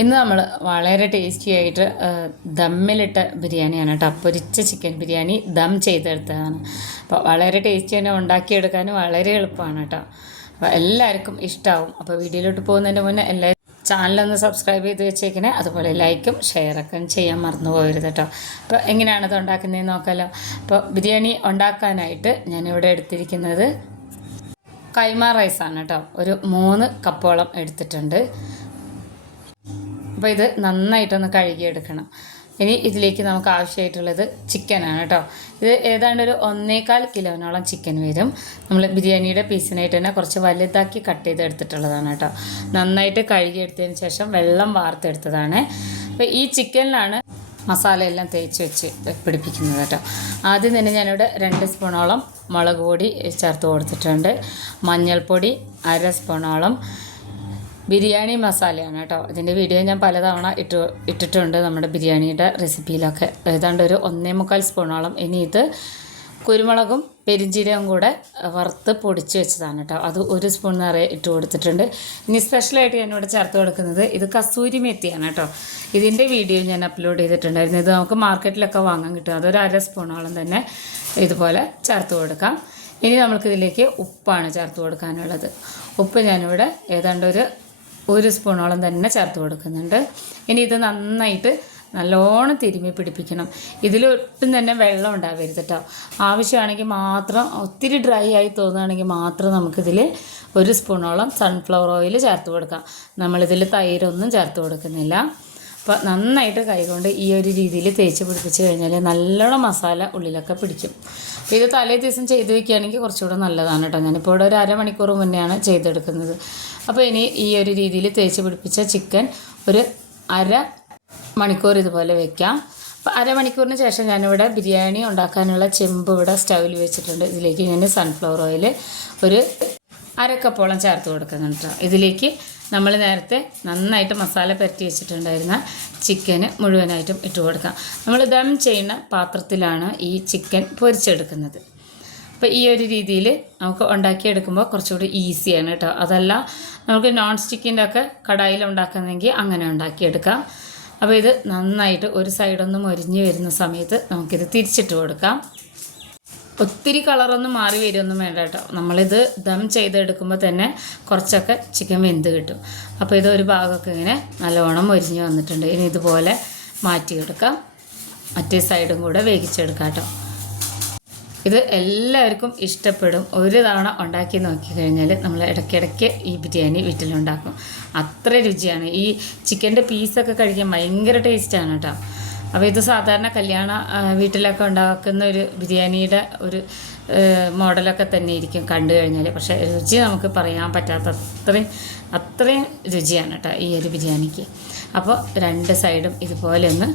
ഇന്ന് നമ്മൾ വളരെ ടേസ്റ്റി ആയിട്ട് ദമ്മിലിട്ട ബിരിയാണിയാണ് കേട്ടോ. പൊരിച്ച ചിക്കൻ ബിരിയാണി ദം ചെയ്തെടുത്തതാണ്. അപ്പോൾ വളരെ ടേസ്റ്റി തന്നെ ഉണ്ടാക്കിയെടുക്കാനും വളരെ എളുപ്പമാണ് കേട്ടോ. അപ്പോൾ എല്ലാവർക്കും ഇഷ്ടമാവും അപ്പോൾ വീഡിയോയിലോട്ട് പോകുന്നതിന്റെ മുന്നേ എല്ലാവരും ചാനലൊന്ന് സബ്സ്ക്രൈബ് ചെയ്ത് വെച്ചേക്കണേ. അതുപോലെ ലൈക്കും ഷെയറൊക്കെ ചെയ്യാൻ മറന്നു പോകരുത് കേട്ടോ. അപ്പോൾ എങ്ങനെയാണത് ഉണ്ടാക്കുന്നതെന്ന് നോക്കാമല്ലോ അപ്പോൾ ബിരിയാണി ഉണ്ടാക്കാനായിട്ട് ഞാനിവിടെ എടുത്തിരിക്കുന്നത് കൈമ റൈസാണ് കേട്ടോ. ഒരു മൂന്ന് കപ്പോളം എടുത്തിട്ടുണ്ട്. അപ്പോൾ ഇത് നന്നായിട്ടൊന്ന് കഴുകിയെടുക്കണം. ഇനി ഇതിലേക്ക് നമുക്ക് ആവശ്യമായിട്ടുള്ളത് ചിക്കനാണ് കേട്ടോ. ഇത് ഏതാണ്ട് ഒരു ഒന്നേകാൽ കിലോനോളം ചിക്കൻ വരും. നമ്മൾ ബിരിയാണിയുടെ പീസിനായിട്ട് തന്നെ കുറച്ച് വലുതാക്കി കട്ട് ചെയ്ത് എടുത്തിട്ടുള്ളതാണ് കേട്ടോ. നന്നായിട്ട് കഴുകിയെടുത്തതിന് ശേഷം വെള്ളം വാർത്തെടുത്തതാണ്. അപ്പോൾ ഈ ചിക്കനിലാണ് മസാലയെല്ലാം തേച്ച് വെച്ച് പിടിപ്പിക്കുന്നത് കേട്ടോ. ആദ്യം തന്നെ ഞാനിവിടെ രണ്ട് സ്പൂണോളം മുളക് പൊടി ചേർത്ത് കൊടുത്തിട്ടുണ്ട്. മഞ്ഞൾപ്പൊടി അര സ്പൂണോളം. ബിരിയാണി മസാലയാണ് കേട്ടോ. ഇതിന്റെ വീഡിയോ ഞാൻ പലതവണ ഇട്ട് ഇട്ടിട്ടുണ്ട് നമ്മുടെ ബിരിയാണിയുടെ റെസിപ്പിയിലൊക്കെ ഏതാണ്ട് ഒരു ഒന്നേ മുക്കാൽ സ്പൂണോളം ഇനി ഇത് കുരുമുളകും പെരിഞ്ചീരകം കൂടെ വറുത്ത് പൊടിച്ച് വെച്ചതാണ് കേട്ടോ. അത് ഒരു സ്പൂൺ നിറയെ ഇട്ട് കൊടുത്തിട്ടുണ്ട്. ഇനി സ്പെഷ്യലായിട്ട് ഞാനിവിടെ ചേർത്ത് കൊടുക്കുന്നത് ഇത് കസൂരി മെത്തിയാണ് കേട്ടോ. ഇതിന്റെ വീഡിയോ ഞാൻ അപ്ലോഡ് ചെയ്തിട്ടുണ്ടായിരുന്നു. ഇത് നമുക്ക് മാർക്കറ്റിലൊക്കെ വാങ്ങാൻ കിട്ടും. അതൊരു അര സ്പൂണോളം തന്നെ ഇതുപോലെ ചേർത്ത് കൊടുക്കാം. ഇനി നമുക്കിതിലേക്ക് ഉപ്പാണ് ചേർത്ത് കൊടുക്കാനുള്ളത്. ഉപ്പ് ഞാനിവിടെ ഏതാണ്ട് ഒരു ഒരു സ്പൂണോളം തന്നെ ചേർത്ത് കൊടുക്കുന്നുണ്ട്. ഇനി ഇത് നന്നായിട്ട് നല്ലോണം തിരുമ്മി പിടിപ്പിക്കണം. ഇതിൽ ഒട്ടും തന്നെ വെള്ളം ഉണ്ടാവരുത് കേട്ടോ ആവശ്യമാണെങ്കിൽ മാത്രം ഒത്തിരി ഡ്രൈ ആയി തോന്നുകയാണെങ്കിൽ മാത്രം നമുക്കിതിൽ ഒരു സ്പൂണോളം സൺഫ്ലവർ ഓയിൽ ചേർത്ത് കൊടുക്കാം. നമ്മളിതിൽ തൈരൊന്നും ചേർത്ത് കൊടുക്കുന്നില്ല. അപ്പോൾ നന്നായിട്ട് കൈകൊണ്ട് ഈ ഒരു രീതിയിൽ തേച്ച് പിടിപ്പിച്ച് കഴിഞ്ഞാൽ നല്ലോണം മസാല ഉള്ളിലൊക്കെ പിടിക്കും. ഇത് തലേ ദിവസം ചെയ്ത് വെക്കുകയാണെങ്കിൽ കുറച്ചുകൂടെ നല്ലതാണ് കേട്ടോ. ഞാനിപ്പോൾ ഇവിടെ ഒരു അരമണിക്കൂർ മുന്നെയാണ് ചെയ്തെടുക്കുന്നത്. അപ്പോൾ ഇനി ഈ ഒരു രീതിയിൽ തേച്ച് പിടിപ്പിച്ച ചിക്കൻ ഒരു അര മണിക്കൂർ ഇതുപോലെ വെക്കാം. അപ്പോൾ അരമണിക്കൂറിന് ശേഷം ഞാനിവിടെ ബിരിയാണി ഉണ്ടാക്കാനുള്ള ചെമ്പ് ഇവിടെ സ്റ്റൗവിൽ വെച്ചിട്ടുണ്ട്. ഇതിലേക്ക് ഞാൻ സൺഫ്ലവർ ഓയിൽ ഒരു അരക്കപ്പോളം ചേർത്ത് കൊടുക്കുന്നുണ്ട് ഇതിലേക്ക് നമ്മൾ നേരത്തെ നന്നായിട്ട് മസാല പരത്തി വെച്ചിട്ടുണ്ടായിരുന്ന ചിക്കന് മുഴുവനായിട്ടും ഇട്ട് കൊടുക്കാം. നമ്മൾ ദം ചെയ്യുന്ന പാത്രത്തിലാണ് ഈ ചിക്കൻ പൊരിച്ചെടുക്കുന്നത്. അപ്പോൾ ഈ ഒരു രീതിയിൽ നമുക്ക് ഉണ്ടാക്കിയെടുക്കുമ്പോൾ കുറച്ചുകൂടി ഈസിയാണ് കേട്ടോ. അതല്ല നമുക്ക് നോൺ സ്റ്റിക്കിന്റെ ഒക്കെ കടായിൽ ഉണ്ടാക്കുന്നെങ്കിൽ അങ്ങനെ ഉണ്ടാക്കിയെടുക്കാം. അപ്പോൾ ഇത് നന്നായിട്ട് ഒരു സൈഡൊന്ന് മൊരിഞ്ഞ് വരുന്ന സമയത്ത് നമുക്കിത് തിരിച്ചിട്ട് കൊടുക്കാം. ഒത്തിരി കളറൊന്നും മാറി വരുമൊന്നും വേണ്ട കേട്ടോ. നമ്മളിത് ദം ചെയ്തെടുക്കുമ്പോൾ തന്നെ കുറച്ചൊക്കെ ചിക്കൻ വെന്ത് കിട്ടും. അപ്പോൾ ഇതൊരു ഭാഗമൊക്കെ ഇങ്ങനെ നല്ലോണം ഒരിഞ്ഞ് വന്നിട്ടുണ്ട്. ഇനി ഇതുപോലെ മാറ്റിയെടുക്കാം. മറ്റേ സൈഡും കൂടെ വേവിച്ചെടുക്കാം കേട്ടോ. ഇത് എല്ലാവർക്കും ഇഷ്ടപ്പെടും. ഒരു തവണ ഉണ്ടാക്കി നോക്കിക്കഴിഞ്ഞാൽ നമ്മൾ ഇടയ്ക്കിടയ്ക്ക് ഈ ബിരിയാണി വീട്ടിലുണ്ടാക്കും. അത്ര രുചിയാണ്. ഈ ചിക്കന്റെ പീസൊക്കെ കഴിക്കാൻ ഭയങ്കര ടേസ്റ്റാണ് കേട്ടോ. അപ്പോൾ ഇത് സാധാരണ കല്യാണ വീട്ടിലൊക്കെ ഉണ്ടാക്കുന്ന ഒരു ബിരിയാണിയുടെ ഒരു മോഡലൊക്കെ തന്നെ ഇരിക്കും കണ്ടു കഴിഞ്ഞാൽ പക്ഷേ രുചി നമുക്ക് പറയാൻ പറ്റാത്ത അത്രയും അത്രയും രുചിയാണ് കേട്ടോ ഈ ഒരു ബിരിയാണിക്ക്. അപ്പോൾ രണ്ട് സൈഡും ഇതുപോലെ ഒന്ന്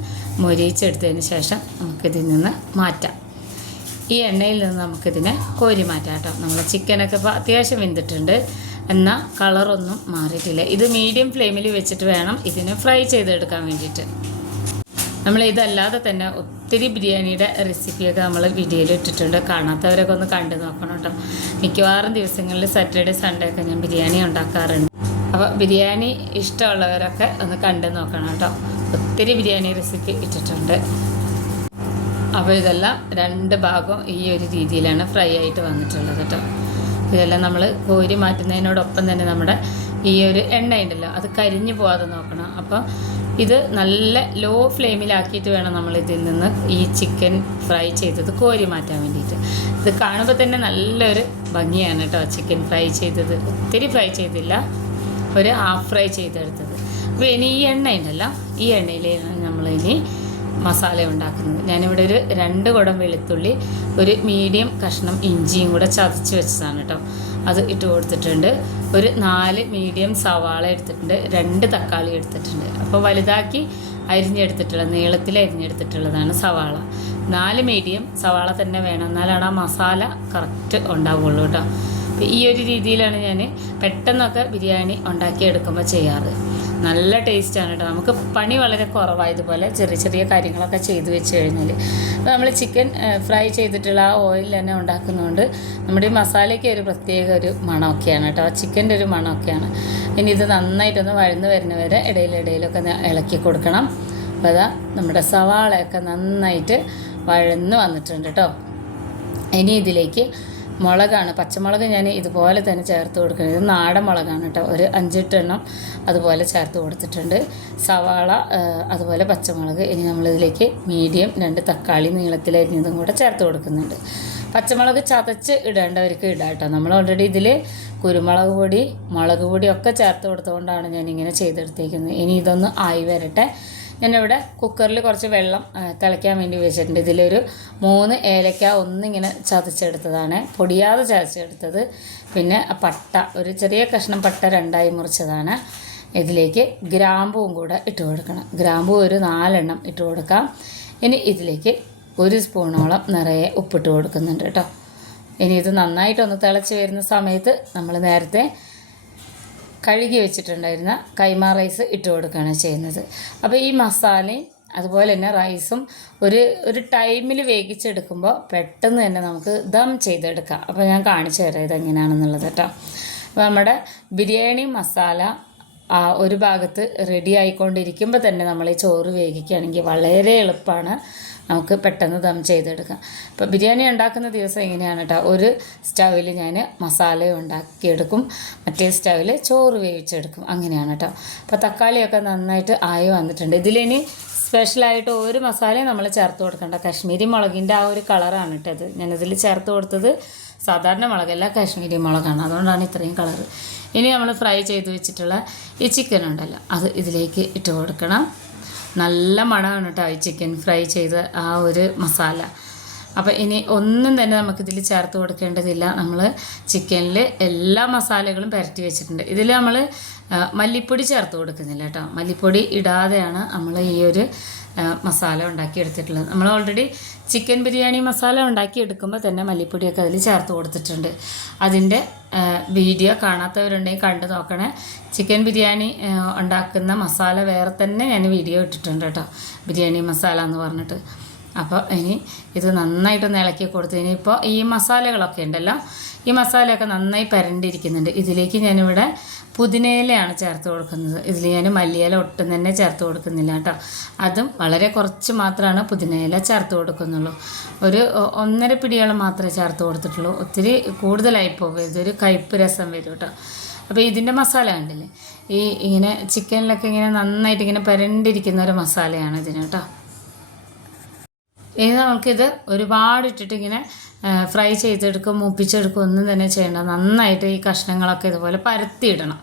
മൊരിയിച്ചെടുത്തതിന് ശേഷം നമുക്കിതിൽ നിന്ന് മാറ്റാം. ഈ എണ്ണയിൽ നിന്ന് നമുക്കിതിനെ കോരി മാറ്റാം കേട്ടോ. നമ്മൾ ചിക്കനൊക്കെ ഇപ്പോൾ അത്യാവശ്യം വെന്തിട്ടുണ്ട്. എന്നാൽ കളറൊന്നും മാറിയിട്ടില്ല. ഇത് മീഡിയം ഫ്ലെയിമിൽ വെച്ചിട്ട് വേണം ഇതിനെ ഫ്രൈ ചെയ്തെടുക്കാൻ വേണ്ടിയിട്ട്. നമ്മൾ ഇതല്ലാതെ തന്നെ ഒത്തിരി ബിരിയാണിയുടെ റെസിപ്പിയൊക്കെ നമ്മൾ വീഡിയോയിൽ ഇട്ടിട്ടുണ്ട്. കാണാത്തവരൊക്കെ ഒന്ന് കണ്ടു നോക്കണം കേട്ടോ. മിക്കവാറും ദിവസങ്ങളിൽ സാറ്റർഡേ സൺഡേ ഒക്കെ ഞാൻ ബിരിയാണി ഉണ്ടാക്കാറുണ്ട്. അപ്പോൾ ബിരിയാണി ഇഷ്ടമുള്ളവരൊക്കെ ഒന്ന് കണ്ടു നോക്കണം കേട്ടോ. ഒത്തിരി ബിരിയാണി റെസിപ്പി ഇട്ടിട്ടുണ്ട്. അപ്പോൾ ഇതെല്ലാം രണ്ട് ഭാഗം ഈ ഒരു രീതിയിലാണ് ഫ്രൈ ആയിട്ട് വന്നിട്ടുള്ളത് കേട്ടോ. ഇതെല്ലാം നമ്മൾ കോരി മാറ്റുന്നതിനോടൊപ്പം തന്നെ നമ്മുടെ ഈ ഒരു എണ്ണ ഉണ്ടല്ലോ അത് കരിഞ്ഞു പോകാതെ നോക്കണം. അപ്പോൾ ഇത് നല്ല ലോ ഫ്ലെയിമിലാക്കിയിട്ട് വേണം നമ്മൾ ഇതിൽ നിന്ന് ഈ ചിക്കൻ ഫ്രൈ ചെയ്തത് കോരി മാറ്റാൻ വേണ്ടിയിട്ട്. ഇത് കാണുമ്പോൾ തന്നെ നല്ലൊരു ഭംഗിയാണ് കേട്ടോ ചിക്കൻ ഫ്രൈ ചെയ്തത്. ഒത്തിരി ഫ്രൈ ചെയ്തില്ല. ഒരു ഹാഫ് ഫ്രൈ ചെയ്തെടുത്തത്. അപ്പോൾ ഇനി ഈ എണ്ണ ഉണ്ടല്ലോ ഈ എണ്ണയിൽ നമ്മളിനി മസാല ഉണ്ടാക്കുന്നത്. ഞാനിവിടെ ഒരു രണ്ട് കുടം വെളുത്തുള്ളി ഒരു മീഡിയം കഷ്ണം ഇഞ്ചിയും കൂടെ ചതച്ച് വെച്ചതാണ് കേട്ടോ. അത് ഇട്ട് കൊടുത്തിട്ടുണ്ട്. ഒരു നാല് മീഡിയം സവാള എടുത്തിട്ടുണ്ട്. രണ്ട് തക്കാളി എടുത്തിട്ടുണ്ട്. അപ്പോൾ വലുതാക്കി അരിഞ്ഞെടുത്തിട്ടുള്ള നീളത്തിൽ അരിഞ്ഞെടുത്തിട്ടുള്ളതാണ് സവാള. നാല് മീഡിയം സവാള തന്നെ വേണം. എന്നാലാണ് ആ മസാല കറക്റ്റ് ഉണ്ടാവുള്ളൂ കേട്ടോ. അപ്പോൾ ഈ ഒരു രീതിയിലാണ് ഞാൻ പെട്ടെന്നൊക്കെ ബിരിയാണി ഉണ്ടാക്കിയെടുക്കുമ്പോൾ ചെയ്യാറ്. നല്ല ടേസ്റ്റാണ് കേട്ടോ. നമുക്ക് പണി വളരെ കുറവായതുപോലെ ചെറിയ ചെറിയ കാര്യങ്ങളൊക്കെ ചെയ്തു വെച്ച് കഴിഞ്ഞാൽ അപ്പോൾ നമ്മൾ ചിക്കൻ ഫ്രൈ ചെയ്തിട്ടുള്ള ആ ഓയിൽ തന്നെ ഉണ്ടാക്കുന്നതുകൊണ്ട് നമ്മുടെ ഈ മസാലയ്ക്ക് ഒരു പ്രത്യേക ഒരു മണമൊക്കെയാണ് കേട്ടോ. ചിക്കന്റെ ഒരു മണമൊക്കെയാണ്. ഇനി ഇത് നന്നായിട്ടൊന്ന് വഴന്ന് വരുന്നവരെ ഇടയിലിടയിലൊക്കെ ഇളക്കി കൊടുക്കണം. അപ്പോൾ അതാ നമ്മുടെ സവാളയൊക്കെ നന്നായിട്ട് വഴന്ന് വന്നിട്ടുണ്ട് കേട്ടോ. ഇനി ഇതിലേക്ക് മുളകാണ്. പച്ചമുളക് ഞാൻ ഇതുപോലെ തന്നെ ചേർത്ത് കൊടുക്കുന്നത്. ഇത് നാടൻ മുളകാണ് കേട്ടോ. ഒരു അഞ്ചെട്ടെണ്ണം അതുപോലെ ചേർത്ത് കൊടുത്തിട്ടുണ്ട്. സവാള അതുപോലെ പച്ചമുളക്. ഇനി നമ്മളിതിലേക്ക് മീഡിയം രണ്ട് തക്കാളി നീളത്തിലരിഞ്ഞതും കൂടെ ചേർത്ത് കൊടുക്കുന്നുണ്ട്. പച്ചമുളക് ചതച്ച് ഇടേണ്ടവർക്ക് ഇടാം കേട്ടോ. നമ്മൾ ഓൾറെഡി ഇതിൽ കുരുമുളക് പൊടി മുളക് പൊടി ഒക്കെ ചേർത്ത് കൊടുത്തുകൊണ്ടാണ് ഞാൻ ഇങ്ങനെ ചെയ്തെടുത്തേക്കുന്നത്. ഇനി ഇതൊന്ന് ആയി വരട്ടെ. ഞാനിവിടെ കുക്കറിൽ കുറച്ച് വെള്ളം തിളയ്ക്കാൻ വേണ്ടി വെച്ചിട്ടുണ്ട് ഇതിലൊരു മൂന്ന് ഏലക്ക ഒന്നിങ്ങനെ ചതച്ചെടുത്തതാണ്. പൊടിയാതെ ചതച്ചെടുത്തത്. പിന്നെ പട്ട ഒരു ചെറിയ കഷ്ണം പട്ട രണ്ടായി മുറിച്ചതാണ്. ഇതിലേക്ക് ഗ്രാമ്പുവും കൂടെ ഇട്ട് കൊടുക്കണം. ഗ്രാമ്പു ഒരു നാലെണ്ണം ഇട്ട് കൊടുക്കാം. ഇനി ഇതിലേക്ക് ഒരു സ്പൂണോളം നിറയെ ഉപ്പിട്ട് കൊടുക്കുന്നുണ്ട് കേട്ടോ. ഇനി ഇത് നന്നായിട്ടൊന്ന് തിളച്ച് വരുന്ന സമയത്ത് നമ്മൾ നേരത്തെ കഴുകി വെച്ചിട്ടുണ്ടായിരുന്ന കൈമാ റൈസ് ഇട്ട് കൊടുക്കുകയാണ് ചെയ്യുന്നത്. അപ്പോൾ ഈ മസാലയും അതുപോലെ തന്നെ റൈസും ഒരു ഒരു ടൈമിൽ വേവിച്ചെടുക്കുമ്പോൾ പെട്ടെന്ന് തന്നെ നമുക്ക് ദം ചെയ്തെടുക്കാം. അപ്പോൾ ഞാൻ കാണിച്ചു തരാം ഇതെങ്ങനെയാണെന്നുള്ളത് കേട്ടോ. അപ്പോൾ നമ്മുടെ ബിരിയാണി മസാല ഒരു ഭാഗത്ത് റെഡി ആയിക്കൊണ്ടിരിക്കുമ്പോൾ തന്നെ നമ്മൾ ഈ ചോറ് വേവിക്കുകയാണെങ്കിൽ വളരെ എളുപ്പമാണ് നമുക്ക് പെട്ടെന്ന് ദം ചെയ്തെടുക്കാം. അപ്പോൾ ബിരിയാണി ഉണ്ടാക്കുന്ന ദിവസം എങ്ങനെയാണ് കേട്ടോ ഒരു സ്റ്റൗവിൽ ഞാൻ മസാല ഉണ്ടാക്കിയെടുക്കും മറ്റേ സ്റ്റൗവിൽ ചോറ് വേവിച്ചെടുക്കും. അങ്ങനെയാണ് കേട്ടോ അപ്പോൾ തക്കാളിയൊക്കെ നന്നായിട്ട് ആയി വന്നിട്ടുണ്ട്. ഇതിലിനി സ്പെഷ്യലായിട്ട് ഒരു മസാലയും നമ്മൾ ചേർത്ത് കൊടുക്കണ്ട. കാശ്മീരി മുളകിന്റെ ആ ഒരു കളറാണ് കേട്ടോ അത് ഞാനിതിൽ ചേർത്ത് കൊടുത്തത് സാധാരണ മുളകല്ല കാശ്മീരി മുളകാണ്. അതുകൊണ്ടാണ് ഇത്രയും കളറ്. ഇനി നമ്മൾ ഫ്രൈ ചെയ്ത് വെച്ചിട്ടുള്ള ഈ ചിക്കൻ ഉണ്ടല്ലോ അത് ഇതിലേക്ക് ഇട്ട് കൊടുക്കണം. നല്ല മണമാണ് കേട്ടോ ഈ ചിക്കൻ ഫ്രൈ ചെയ്ത ആ ഒരു മസാല. അപ്പോൾ ഇനി ഒന്നും തന്നെ നമുക്കിതിൽ ചേർത്ത് കൊടുക്കേണ്ടതില്ല. നമ്മൾ ചിക്കനിൽ എല്ലാ മസാലകളും പുരട്ടി വെച്ചിട്ടുണ്ട്. ഇതിൽ നമ്മൾ മല്ലിപ്പൊടി ചേർത്ത് കൊടുക്കുന്നില്ല കേട്ടോ. മല്ലിപ്പൊടി ഇടാതെയാണ് നമ്മൾ ഈ ഒരു മസാല ഉണ്ടാക്കിയെടുത്തിട്ടുള്ളത്. നമ്മൾ ഓൾറെഡി ചിക്കൻ ബിരിയാണി മസാല ഉണ്ടാക്കിയെടുക്കുമ്പോൾ തന്നെ മല്ലിപ്പൊടിയൊക്കെ അതിൽ ചേർത്ത് കൊടുത്തിട്ടുണ്ട്. അതിന്റെ വീഡിയോ കാണാത്തവരുണ്ടെങ്കിൽ കണ്ടു നോക്കണേ. ചിക്കൻ ബിരിയാണി ഉണ്ടാക്കുന്ന മസാല വേറെ തന്നെ ഞാൻ വീഡിയോ ഇട്ടിട്ടുണ്ട് കേട്ടോ. ബിരിയാണി മസാല എന്ന് പറഞ്ഞിട്ട്. അപ്പോൾ ഇനി ഇത് നന്നായിട്ടൊന്ന് ഇളക്കി കൊടുത്തു ഇനിയിപ്പോൾ ഈ മസാലകളൊക്കെ ഉണ്ടല്ലോ ഈ മസാലയൊക്കെ നന്നായി പരണ്ടിരിക്കുന്നുണ്ട്. ഇതിലേക്ക് ഞാനിവിടെ പുതിനയിലയാണ് ചേർത്ത് കൊടുക്കുന്നത്. ഇതിൽ ഞാൻ മല്ലിയില ഒട്ടും തന്നെ ചേർത്ത് കൊടുക്കുന്നില്ല കേട്ടോ. അതും വളരെ കുറച്ച് മാത്രമാണ് പുതിനയില ചേർത്ത് കൊടുക്കുന്നുള്ളൂ. ഒരു ഒന്നര പിടിയോളം മാത്രമേ ചേർത്ത് കൊടുത്തിട്ടുള്ളൂ. ഒത്തിരി കൂടുതലായി പോകും ഇതൊരു കയ്പ്പ് രസം വരും കേട്ടോ. അപ്പോൾ ഇതിന്റെ മസാല കണ്ടില്ലേ? ഈ ഇങ്ങനെ ചിക്കനിലൊക്കെ ഇങ്ങനെ നന്നായിട്ട് ഇങ്ങനെ പരണ്ടിരിക്കുന്ന ഒരു മസാലയാണ് ഇതിന് കേട്ടോ. ഇനി നമുക്കിത് ഒരുപാട് ഇട്ടിട്ട് ഇങ്ങനെ ഫ്രൈ ചെയ്തെടുക്കും മൂപ്പിച്ചെടുക്കും ഒന്നും തന്നെ ചെയ്യണ്ട. നന്നായിട്ട് ഈ കഷ്ണങ്ങളൊക്കെ ഇതുപോലെ പരത്തി ഇടണം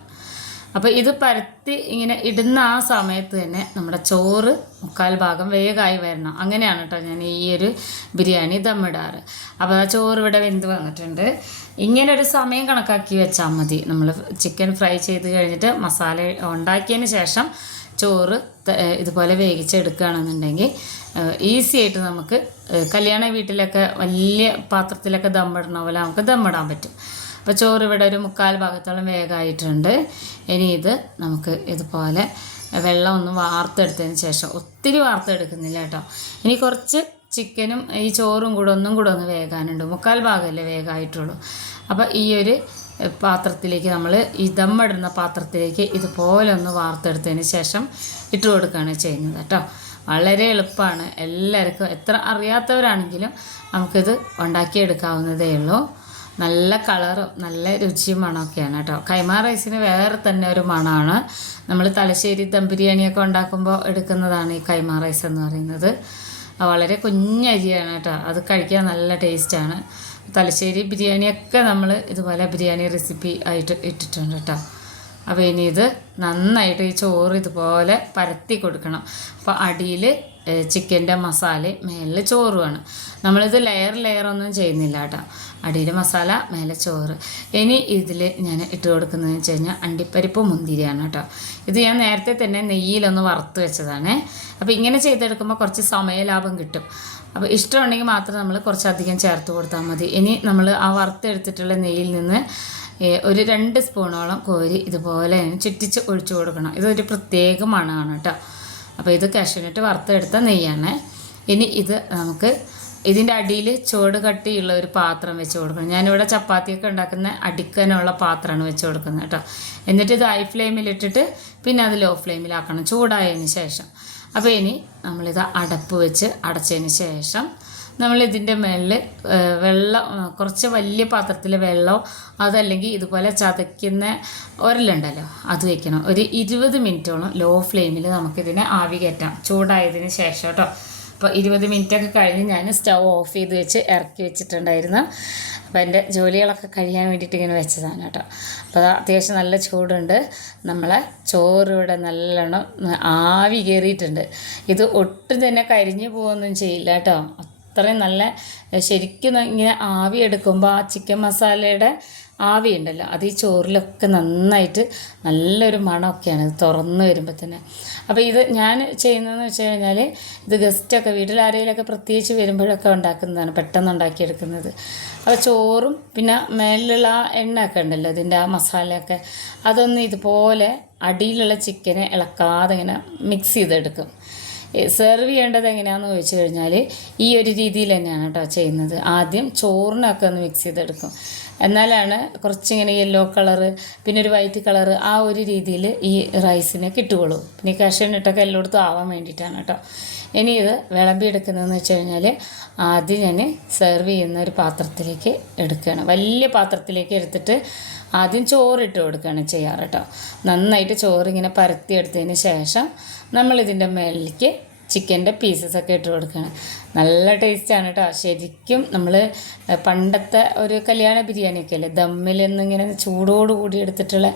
അപ്പോൾ ഇത് പരത്തി ഇങ്ങനെ ഇടുന്ന ആ സമയത്ത് തന്നെ നമ്മുടെ ചോറ് മുക്കാൽ ഭാഗം വേഗമായി വരണം. അങ്ങനെയാണ് കേട്ടോ ഞാൻ ഈ ഒരു ബിരിയാണി ദമ്മിടാറ് അപ്പോൾ ആ ചോറ് ഇവിടെ വെന്ത് വന്നിട്ടുണ്ട്. ഇങ്ങനെ ഒരു സമയം കണക്കാക്കി വെച്ചാൽ മതി. നമ്മൾ ചിക്കൻ ഫ്രൈ ചെയ്ത് കഴിഞ്ഞിട്ട് മസാല ഉണ്ടാക്കിയതിന് ശേഷം ചോറ് ഇതുപോലെ വേവിച്ചെടുക്കുകയാണെന്നുണ്ടെങ്കിൽ ഈസി ആയിട്ട് നമുക്ക് കല്യാണ വീട്ടിലൊക്കെ വലിയ പാത്രത്തിലൊക്കെ ദമ്മിടണ പോലെ നമുക്ക് ദമ്മിടാൻ പറ്റും. അപ്പോൾ ചോറ് ഇവിടെ ഒരു മുക്കാൽ ഭാഗത്തോളം വേഗമായിട്ടുണ്ട്. ഇനി ഇത് നമുക്ക് ഇതുപോലെ വെള്ളം ഒന്ന് വാർത്തെടുത്തതിന് ശേഷം ഒത്തിരി വാർത്തെടുക്കുന്നില്ല കേട്ടോ. ഇനി കുറച്ച് ചിക്കനും ഈ ചോറും കൂടെ ഒന്നും കൂടെ ഒന്ന് വേകാനുണ്ട്. മുക്കാൽ ഭാഗമല്ലേ വേഗമായിട്ടുള്ളൂ. അപ്പോൾ ഈ ഒരു പാത്രത്തിലേക്ക് നമ്മൾ ഈ ദമ്മിടുന്ന പാത്രത്തിലേക്ക് ഇതുപോലെ ഒന്ന് വാർത്തെടുത്തതിന് ശേഷം ഇട്ട് കൊടുക്കുകയാണ് ചെയ്യുന്നത് കേട്ടോ. വളരെ എളുപ്പമാണ്. എല്ലാവർക്കും എത്ര അറിയാത്തവരാണെങ്കിലും നമുക്കിത് ഉണ്ടാക്കിയെടുക്കാവുന്നതേ ഉള്ളൂ. നല്ല കളറും നല്ല രുചിയും മണമൊക്കെയാണ് കേട്ടോ. കൈമാ റൈസിന് വേറെ തന്നെ ഒരു മണമാണ്. നമ്മൾ തലശ്ശേരി ദം ബിരിയാണിയൊക്കെ ഉണ്ടാക്കുമ്പോൾ എടുക്കുന്നതാണ് ഈ കൈമാ റൈസ് എന്ന് പറയുന്നത്. വളരെ കുഞ്ഞരിയാണ് കേട്ടോ. അത് കഴിക്കാൻ നല്ല ടേസ്റ്റാണ്. തലശ്ശേരി ബിരിയാണിയൊക്കെ നമ്മൾ ഇതുപോലെ ബിരിയാണി റെസിപ്പി ആയിട്ട് ഇട്ടിട്ടുണ്ട് കേട്ടോ. അപ്പോൾ ഇനി ഇത് നന്നായിട്ട് ഈ ചോറ് ഇതുപോലെ പരത്തി കൊടുക്കണം. അപ്പോൾ അടിയിൽ ചിക്കന്റെ മസാല മേലെ ചോറുമാണ്. നമ്മളിത് ലെയർ ലെയർ ഒന്നും ചെയ്യുന്നില്ല കേട്ടോ. അടിയിൽ മസാല മേലെ ചോറ്. ഇനി ഇതിൽ ഞാൻ ഇട്ട് കൊടുക്കുന്നതെന്ന് വെച്ച് കഴിഞ്ഞാൽ അണ്ടിപ്പരിപ്പ് മുന്തിരിയാണ് കേട്ടോ. ഇത് ഞാൻ നേരത്തെ തന്നെ നെയ്യിലൊന്ന് വറുത്ത് വെച്ചതാണ്. അപ്പോൾ ഇങ്ങനെ ചെയ്തെടുക്കുമ്പോൾ കുറച്ച് സമയലാഭം കിട്ടും. അപ്പോൾ ഇഷ്ടമുണ്ടെങ്കിൽ മാത്രം നമ്മൾ കുറച്ചധികം ചേർത്ത് കൊടുത്താൽ മതി. ഇനി നമ്മൾ ആ വറുത്തെടുത്തിട്ടുള്ള നെയ്യിൽ നിന്ന് ഒരു രണ്ട് സ്പൂണോളം കോരി ഇതുപോലെ ചുറ്റിച്ച് ഒഴിച്ചു കൊടുക്കണം. ഇതൊരു പ്രത്യേക മണമാണ് കേട്ടോ. അപ്പോൾ ഇത് കഷ്ണിട്ട് വറുത്തെടുത്ത നെയ്യാണ്. ഇനി ഇത് നമുക്ക് ഇതിന്റെ അടിയിൽ ചുവട് കട്ടിയുള്ള ഒരു പാത്രം വെച്ച് കൊടുക്കണം. ഞാനിവിടെ ചപ്പാത്തിയൊക്കെ ഉണ്ടാക്കുന്ന അടിക്കാനുള്ള പാത്രമാണ് വെച്ച് കൊടുക്കുന്നത് കേട്ടോ. എന്നിട്ട് ഇത് ഹൈ ഫ്ലെയിമിലിട്ടിട്ട് പിന്നെ അത് ലോ ഫ്ലെയിമിലാക്കണം ചൂടായതിന് ശേഷം. അപ്പോൾ ഇനി നമ്മളിത് അടപ്പ് വെച്ച് അടച്ചതിന് ശേഷം നമ്മൾ ഇതിന്റെ മുകളിൽ വെള്ളം കുറച്ച് വലിയ പാത്രത്തിൽ വെള്ളം അതല്ലെങ്കിൽ ഇതുപോലെ ചതയ്ക്കുന്ന ഒരലുണ്ടല്ലോ അത് വെക്കണം. ഒരു ഇരുപത് മിനിറ്റോളം ലോ ഫ്ലെയിമിൽ നമുക്കിതിനെ ആവി കയറ്റാം ചൂടായതിന് ശേഷം കേട്ടോ അപ്പോൾ ഇരുപത് മിനിറ്റൊക്കെ കഴിഞ്ഞ് ഞാൻ സ്റ്റവ് ഓഫ് ചെയ്ത് വെച്ച് ഇറക്കി വെച്ചിട്ടുണ്ടായിരുന്നു. അപ്പോൾ എന്റെ ജോലികളൊക്കെ കഴിയാൻ വേണ്ടിയിട്ട് ഇങ്ങനെ വെച്ചതാണ് കേട്ടോ. അപ്പോൾ അത് അത്യാവശ്യം നല്ല ചൂടുണ്ട്. നമ്മളെ ചോറ് ഇവിടെ നല്ലോണം ആവി കയറിയിട്ടുണ്ട്. ഇത് ഒട്ടും തന്നെ കരിഞ്ഞു പോകുകയൊന്നും ചെയ്യില്ല കേട്ടോ. അത്രയും നല്ല ശരിക്കും ഇങ്ങനെ ആവി എടുക്കുമ്പോൾ ആ ചിക്കൻ മസാലയുടെ ആവി ഉണ്ടല്ലോ അത് ഈ ചോറിലൊക്കെ നന്നായിട്ട് നല്ലൊരു മണമൊക്കെയാണ്. ഇത് തുറന്ന് വരുമ്പോൾ തന്നെ. അപ്പോൾ ഇത് ഞാൻ ചെയ്യുന്നതെന്ന് വെച്ച് കഴിഞ്ഞാൽ ഇത് ഗസ്റ്റൊക്കെ വീട്ടിൽ ആരെങ്കിലുമൊക്കെ പ്രത്യേകിച്ച് വരുമ്പോഴൊക്കെ ഉണ്ടാക്കുന്നതാണ്. പെട്ടെന്ന് ഉണ്ടാക്കിയെടുക്കുന്നത്. അപ്പോൾ ചോറും പിന്നെ മേലിലുള്ള ആ എണ്ണയൊക്കെ ഉണ്ടല്ലോ ഇതിന്റെ ആ മസാലയൊക്കെ. അതൊന്ന് ഇതുപോലെ അടിയിലുള്ള ചിക്കനെ ഇളക്കാതെ ഇങ്ങനെ മിക്സ് ചെയ്തെടുക്കും. സെർവ് ചെയ്യേണ്ടത് എങ്ങനെയാണെന്ന് ചോദിച്ചു കഴിഞ്ഞാൽ ഈ ഒരു രീതിയിൽ തന്നെയാണ് കേട്ടോ ചെയ്യുന്നത്. ആദ്യം ചോറിനൊക്കെ ഒന്ന് മിക്സ് ചെയ്തെടുക്കും. എന്നാലാണ് കുറച്ചിങ്ങനെ യെല്ലോ കളറ് പിന്നെ ഒരു വൈറ്റ് കളറ് ആ ഒരു രീതിയിൽ ഈ റൈസിനെ കിട്ടുകയുള്ളൂ പിന്നെ കഷ്ണിട്ടൊക്കെ എല്ലായിടത്തും ആവാൻ വേണ്ടിയിട്ടാണ് കേട്ടോ. ഇനി ഇത് വിളമ്പി എടുക്കുന്നതെന്ന് വെച്ച് കഴിഞ്ഞാൽ ആദ്യം ഞാൻ സെർവ് ചെയ്യുന്ന ഒരു പാത്രത്തിലേക്ക് എടുക്കുകയാണ്. വലിയ പാത്രത്തിലേക്ക് എടുത്തിട്ട് ആദ്യം ചോറിട്ട് കൊടുക്കുകയാണ് ചെയ്യാറ് കേട്ടോ. നന്നായിട്ട് ചോറിങ്ങനെ പരത്തിയെടുത്തതിന് ശേഷം നമ്മളിതിന്റെ മേളിലേക്ക് ചിക്കന്റെ പീസസൊക്കെ ഇട്ട് കൊടുക്കുകയാണ്. നല്ല ടേസ്റ്റാണ് കേട്ടോ ശരിക്കും നമ്മൾ പണ്ടത്തെ ഒരു കല്യാണ ബിരിയാണിയൊക്കെ അല്ലേ ദമ്മിൽ നിന്നിങ്ങനെ ചൂടോട് കൂടി എടുത്തിട്ടുള്ള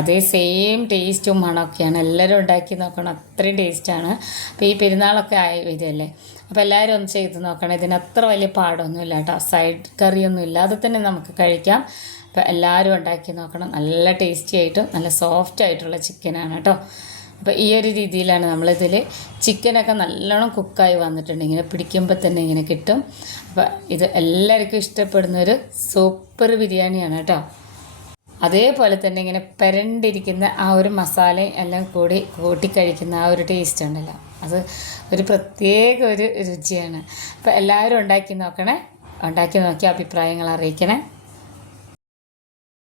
അതേ സെയിം ടേസ്റ്റും മണമൊക്കെയാണ് എല്ലാവരും ഉണ്ടാക്കി നോക്കണം. അത്രയും ടേസ്റ്റാണ് അപ്പോൾ ഈ പെരുന്നാളൊക്കെ ആയി വരികയല്ലേ അപ്പോൾ എല്ലാവരും ഒന്ന് ചെയ്ത് നോക്കണം. ഇതിന് അത്ര വലിയ പാടൊന്നുമില്ല കേട്ടോ സൈഡ് കറിയൊന്നും ഇല്ലാതെ തന്നെ നമുക്ക് കഴിക്കാം. അപ്പോൾ എല്ലാവരും ഉണ്ടാക്കി നോക്കണം. നല്ല ടേസ്റ്റി ആയിട്ടും നല്ല സോഫ്റ്റ് ആയിട്ടുള്ള ചിക്കനാണ് കേട്ടോ അപ്പോൾ ഈ ഒരു രീതിയിലാണ് നമ്മളിതിൽ ചിക്കനൊക്കെ നല്ലോണം കുക്കായി വന്നിട്ടുണ്ട്. ഇങ്ങനെ പിടിക്കുമ്പോൾ തന്നെ ഇങ്ങനെ കിട്ടും. അപ്പോൾ ഇത് എല്ലാവർക്കും ഇഷ്ടപ്പെടുന്ന ഒരു സൂപ്പർ ബിരിയാണിയാണ് കേട്ടോ. അതേപോലെ തന്നെ ഇങ്ങനെ പെരണ്ടിരിക്കുന്ന ആ ഒരു മസാലയും എല്ലാം കൂടി കൂട്ടിക്കഴിക്കുന്ന ആ ഒരു ടേസ്റ്റ് ഉണ്ടല്ലോ. അത് ഒരു പ്രത്യേക ഒരു രുചിയാണ്. അപ്പോൾ എല്ലാവരും ഉണ്ടാക്കി നോക്കണേ. ഉണ്ടാക്കി നോക്കി അഭിപ്രായങ്ങൾ അറിയിക്കണേ.